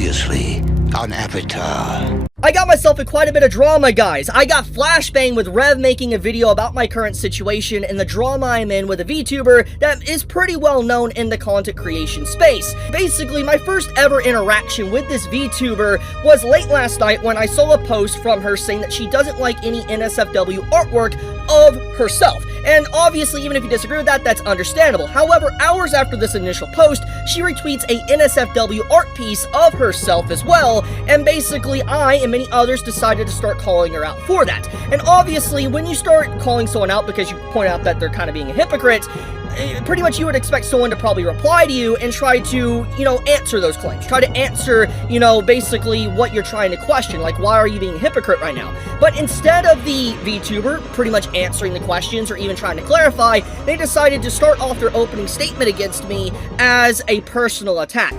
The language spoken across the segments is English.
Previously on Avatar. I got myself in quite a bit of drama, guys. I got flashbang with Rev making a video about my current situation and the drama I'm in with a VTuber that is pretty well known in the content creation space. Basically, my first ever interaction with this VTuber was late last night when I saw a post from her saying that she doesn't like any NSFW artwork of herself. And obviously, even if you disagree with that, that's understandable. However, hours after this initial post, she retweets a NSFW art piece of herself as well, and basically I and many others decided to start calling her out for that. And obviously, when you start calling someone out because you point out that they're kind of being a hypocrite, pretty much you would expect someone to probably reply to you and try to, answer those claims. Try to answer, basically what you're trying to question, like, why are you being a hypocrite right now? But instead of the VTuber pretty much answering the questions or even trying to clarify, they decided to start off their opening statement against me as a personal attack.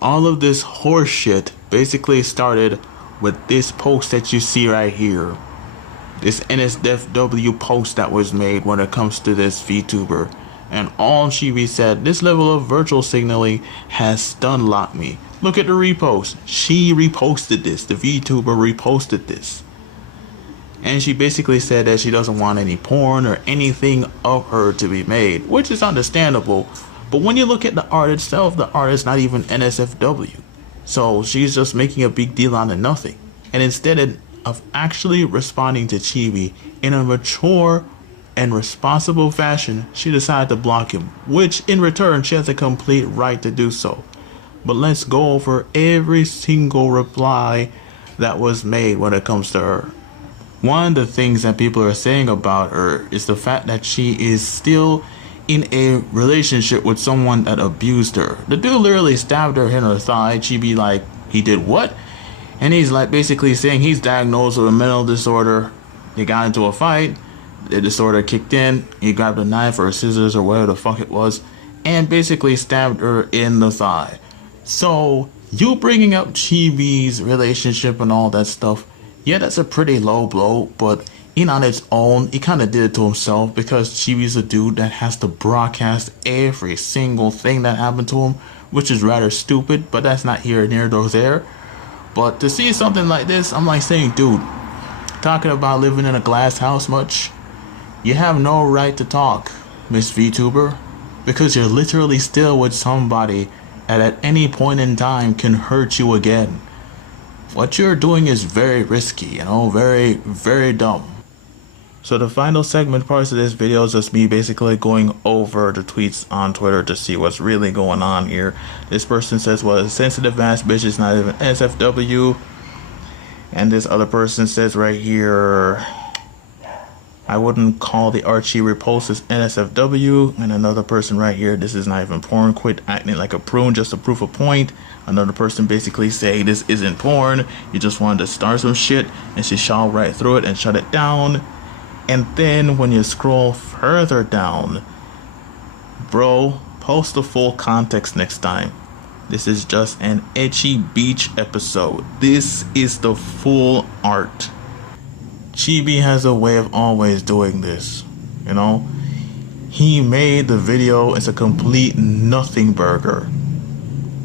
All of this horse shit basically started with this post that you see right here. This NSFW post that was made when it comes to this VTuber. And all she said, this level of virtual signaling has stun locked me. Look at the repost. She reposted this. The VTuber reposted this. And she basically said that she doesn't want any porn or anything of her to be made, which is understandable. But when you look at the art itself, the art is not even NSFW. So she's just making a big deal out of nothing. And instead of actually responding to Chibi in a mature and responsible fashion, she decided to block him, which in return she has a complete right to do so. But let's go over every single reply that was made when it comes to her. One of the things that people are saying about her is the fact that she is still in a relationship with someone that abused her. The dude literally stabbed her in her thigh. She be like, he did what? And he's like basically saying he's diagnosed with a mental disorder. They got into a fight. The disorder kicked in. He grabbed a knife or scissors or whatever the fuck it was and basically stabbed her in the thigh. So you bringing up Chibi's relationship and all that stuff, yeah, that's a pretty low blow, but in on its own, he kind of did it to himself because Chibi's a dude that has to broadcast every single thing that happened to him, which is rather stupid, but that's not here, near, nor there. But to see something like this, I'm like saying, dude, talking about living in a glass house much? You have no right to talk, Miss VTuber, because you're literally still with somebody that at any point in time can hurt you again. What you're doing is very risky, very, very dumb. So the final segment parts of this video is just me basically going over the tweets on Twitter to see what's really going on here. This person says, well, a sensitive ass bitch is not even SFW. And this other person says right here, I wouldn't call the art she reposts as NSFW. And another person right here, this is not even porn, quit acting like a prune just to prove a point. Another person basically saying this isn't porn, you just wanted to start some shit, and she shot right through it and shut it down. And then when you scroll further down, bro, post the full context next time. This is just an ecchi beach episode. This is the full art. Chibi has a way of always doing this, He made the video as a complete nothing burger.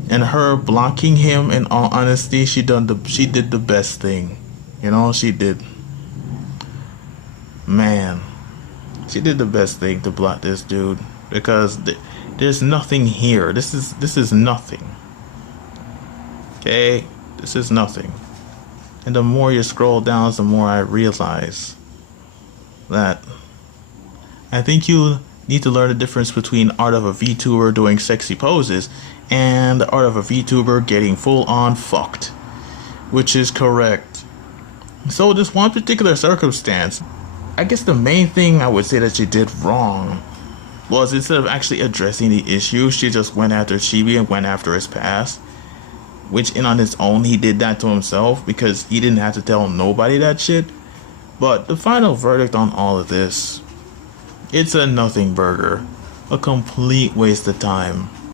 And her blocking him, in all honesty, she did the best thing. She did. Man, she did the best thing to block this dude because there's nothing here. This is nothing. Okay, this is nothing. And the more you scroll down, the more I realize that I think you need to learn the difference between art of a VTuber doing sexy poses and the art of a VTuber getting full on fucked, which is correct. So this one particular circumstance, I guess the main thing I would say that she did wrong was instead of actually addressing the issue, she just went after Chibi and went after his past. Which in on his own, he did that to himself because he didn't have to tell nobody that shit. But the final verdict on all of this, it's a nothing burger. A complete waste of time.